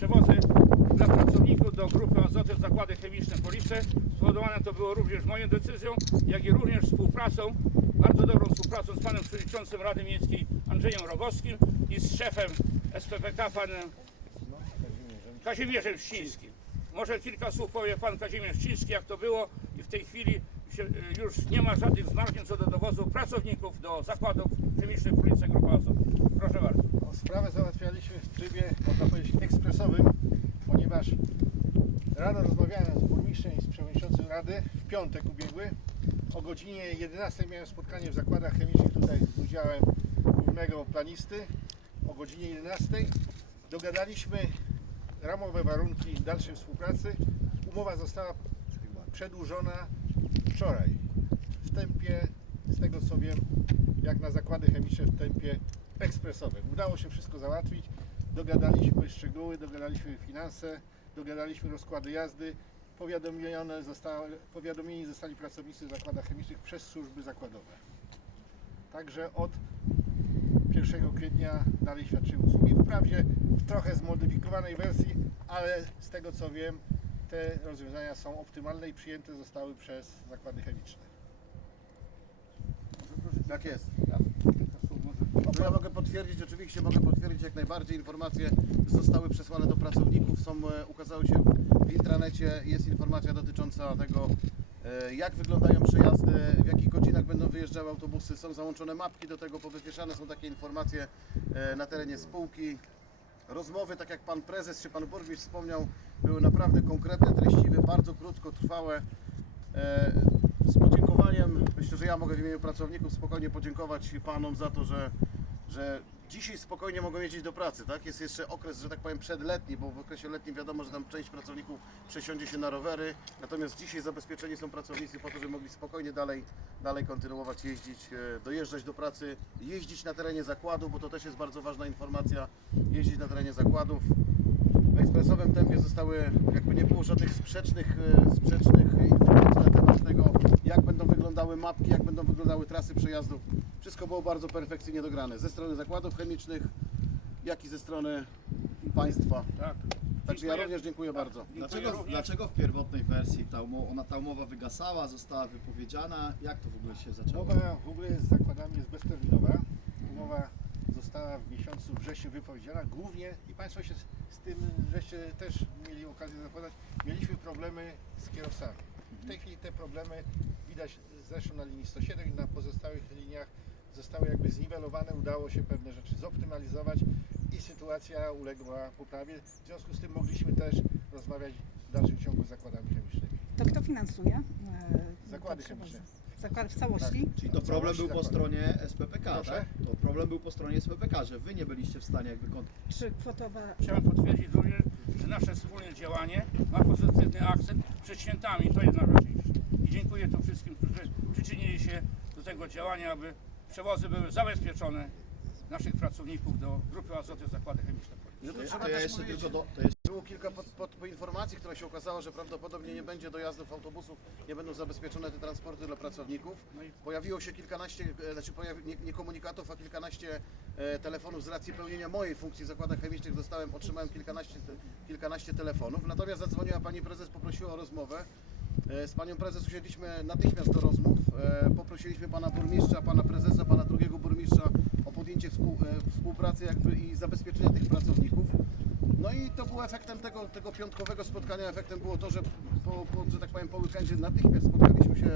przewozy dla pracowników do grupy Azoty Zakłady Chemiczne Police. Spowodowane to było również moją decyzją, jak i również współpracą, bardzo dobrą współpracą z panem przewodniczącym Rady Miejskiej Andrzejem Rogowskim i z szefem SPPK panem Kazimierzem Ścińskim. Może kilka słów powie pan Kazimierz Ściński, jak to było i w tej chwili y, już nie ma żadnych zmartwień co do dowozu pracowników do zakładów chemicznych Policja Grupa Azot. Proszę bardzo. Sprawę załatwialiśmy w trybie, można powiedzieć, ekspresowym, ponieważ rano rozmawiałem z burmistrzem i z przewodniczącym Rady w piątek ubiegły. O godzinie 11 miałem spotkanie w zakładach chemicznych tutaj z udziałem głównego planisty. O godzinie 11 dogadaliśmy ramowe warunki dalszej współpracy. Umowa została przedłużona wczoraj w tempie, z tego co wiem, jak na zakłady chemiczne w tempie ekspresowym. Udało się wszystko załatwić. Dogadaliśmy szczegóły, dogadaliśmy finanse, dogadaliśmy rozkłady jazdy. Powiadomione zostały, powiadomieni zostali pracownicy w zakładach chemicznych przez służby zakładowe. Także od 1 kwietnia dalej świadczymy usługi. Wprawdzie w trochę zmodyfikowanej wersji, ale z tego co wiem, te rozwiązania są optymalne i przyjęte zostały przez zakłady chemiczne. Tak jest. To ja mogę potwierdzić, oczywiście mogę potwierdzić jak najbardziej. Informacje zostały przesłane do pracowników, są, e, ukazały się w intranecie, jest informacja dotycząca tego, e, jak wyglądają przejazdy, w jakich godzinach będą wyjeżdżały autobusy, są załączone mapki do tego, powywieszane są takie informacje e, na terenie spółki. Rozmowy, tak jak pan prezes czy pan burmistrz wspomniał, były naprawdę konkretne, treściwe, bardzo krótko trwałe. E, Z podziękowaniem, myślę, że ja mogę w imieniu pracowników spokojnie podziękować panom za to, że, że dzisiaj spokojnie mogą jeździć do pracy, tak? Jest jeszcze okres, że tak powiem, przedletni, bo w okresie letnim wiadomo, że tam część pracowników przesiądzie się na rowery, natomiast dzisiaj zabezpieczeni są pracownicy po to, żeby mogli spokojnie dalej, dalej kontynuować jeździć, e, dojeżdżać do pracy, jeździć na terenie zakładu, bo to też jest bardzo ważna informacja, jeździć na terenie zakładów. W ekspresowym tempie zostały, jakby nie było żadnych sprzecznych, e, sprzecznych informacji na temat tego, jak będą wyglądały mapki, jak będą wyglądały trasy przejazdów. Wszystko było bardzo perfekcyjnie dograne ze strony zakładów chemicznych, jak i ze strony państwa. Tak. Także ja również dziękuję bardzo. Dlaczego, również. dlaczego w pierwotnej wersji ta umowa, ona, ta umowa wygasała, została wypowiedziana? Jak to w ogóle się zaczęło? Umowa w ogóle z zakładami jest bezterminowa. Umowa została w miesiącu wrześniu wypowiedziana. Głównie, i Państwo się z- tym, żeście też mieli okazję zapoznać, mieliśmy problemy z kierowcami. W tej chwili te problemy widać zresztą na linii 107 i na pozostałych liniach zostały jakby zniwelowane. Udało się pewne rzeczy zoptymalizować i sytuacja uległa poprawie. W związku z tym mogliśmy też rozmawiać w dalszym ciągu z zakładami chemicznymi. To kto finansuje? e, Zakłady chemiczne. Zakłady w całości? Czyli to problem był po stronie SPPK, Proszę? tak? To problem był po stronie SPPK, że wy nie byliście w stanie jakby kont- Czy kwotowa Chciałem potwierdzić również, że nasze wspólne działanie ma pozytywny akcent przed świętami. To jest najważniejsze. I dziękuję tu wszystkim, którzy przyczynili się do tego działania, aby przewozy były zabezpieczone naszych pracowników do grupy Azoty Zakłady Chemiczne. No to trzeba to ja jeszcze tylko do, to jeszcze Było kilka pod, pod, po informacji, które się okazało, że prawdopodobnie nie będzie dojazdów autobusów, nie będą zabezpieczone te transporty dla pracowników. No Pojawiło się kilkanaście, e, znaczy pojawi, nie, nie komunikatów, a kilkanaście e, telefonów z racji pełnienia mojej funkcji w zakładach chemicznych. Dostałem, otrzymałem kilkanaście, te, kilkanaście telefonów. Natomiast zadzwoniła pani prezes, poprosiła o rozmowę. E, Z panią prezes usiedliśmy natychmiast do rozmów. E, Poprosiliśmy pana burmistrza, pana prezesa, pana drugiego burmistrza o podjęcie e, współpracy jakby i zabezpieczenia tych pracowników. No i to było efektem tego, tego piątkowego spotkania. Efektem było to, że po, po, że tak powiem, po weekendzie natychmiast spotkaliśmy się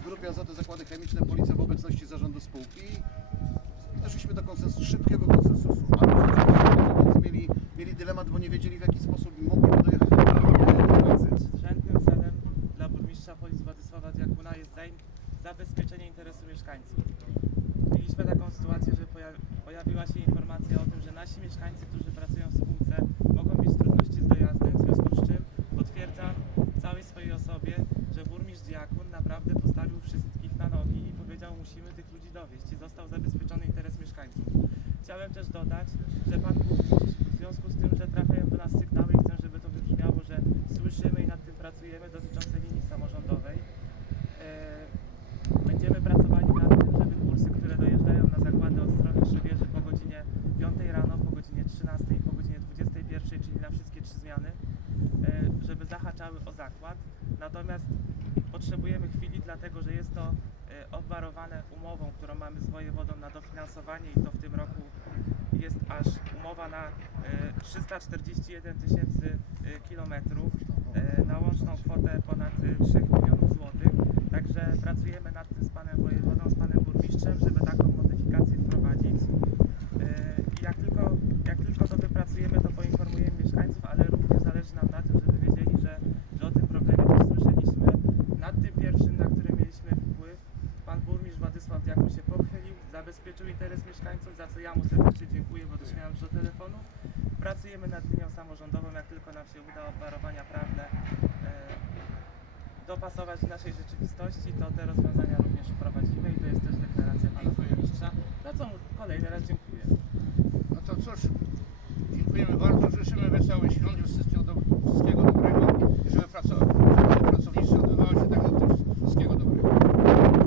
w grupie Azoty Zakłady Chemiczne Policja w obecności zarządu spółki i doszliśmy do konsensusu, szybkiego konsensusu. Pracownicy mieli, mieli dylemat, bo nie wiedzieli w jaki sposób mogliby dojechać do, do pracy. Nadrzędnym celem dla burmistrza Policji Władysława Diakuna jest zain- zabezpieczenie interesu mieszkańców. Mieliśmy taką sytuację, że poja- pojawiła się informacja o tym, że nasi mieszkańcy, którzy pracują w spółce, mogą mieć trudności z dojazdem, w związku z czym potwierdzam całej swojej osobie, że burmistrz Diakun naprawdę postawił wszystkich na nogi i powiedział, musimy tych ludzi dowieść i został zabezpieczony interes mieszkańców. Chciałem też dodać, że pan burmistrz w związku z tym, że trafiają do nas sygnały i chcę, żeby to wybrzmiało, że słyszymy i nad tym pracujemy dotyczące linii samorządowej. E, Będziemy pracowali nad tym, żeby kursy, które dojeżdżają na zakłady od strony Trzebieży po godzinie 5 rano, po godzinie 13 i po godzinie 21, czyli na wszystkie trzy zmiany, e, żeby zahaczały o zakład. Natomiast potrzebujemy chwili, dlatego że jest to e, obwarowane umową, którą mamy z wojewodą na dofinansowanie i to w tym roku jest aż umowa na e, 341 tysięcy e, kilometrów e, na łączną kwotę ponad e, 3 milionów złotych. Także pracujemy nad tym z panem wojewodą, z panem burmistrzem, żeby taką modyfikację wprowadzić. E, I jak tylko, jak tylko to wypracujemy, to poinformujemy mieszkańców, ale również zależy nam na tym, żeby wiedzieli, że, że o tym problemie też słyszeliśmy. Nad tym pierwszym, na który mieliśmy wpływ, pan burmistrz Diakun się pochylił, zabezpieczył interes mieszkańców, za co ja mu serdecznie dziękuję, bo też miałem dużo telefonów. Pracujemy nad linią samorządową, jak tylko nam się uda obwarowania prawne e, dopasować do naszej rzeczywistości, to te rozwiązania również wprowadzimy i to jest też deklaracja pana burmistrza, za co mu kolejny raz dziękuję. No to cóż, dziękujemy bardzo, życzymy wesołych świąt.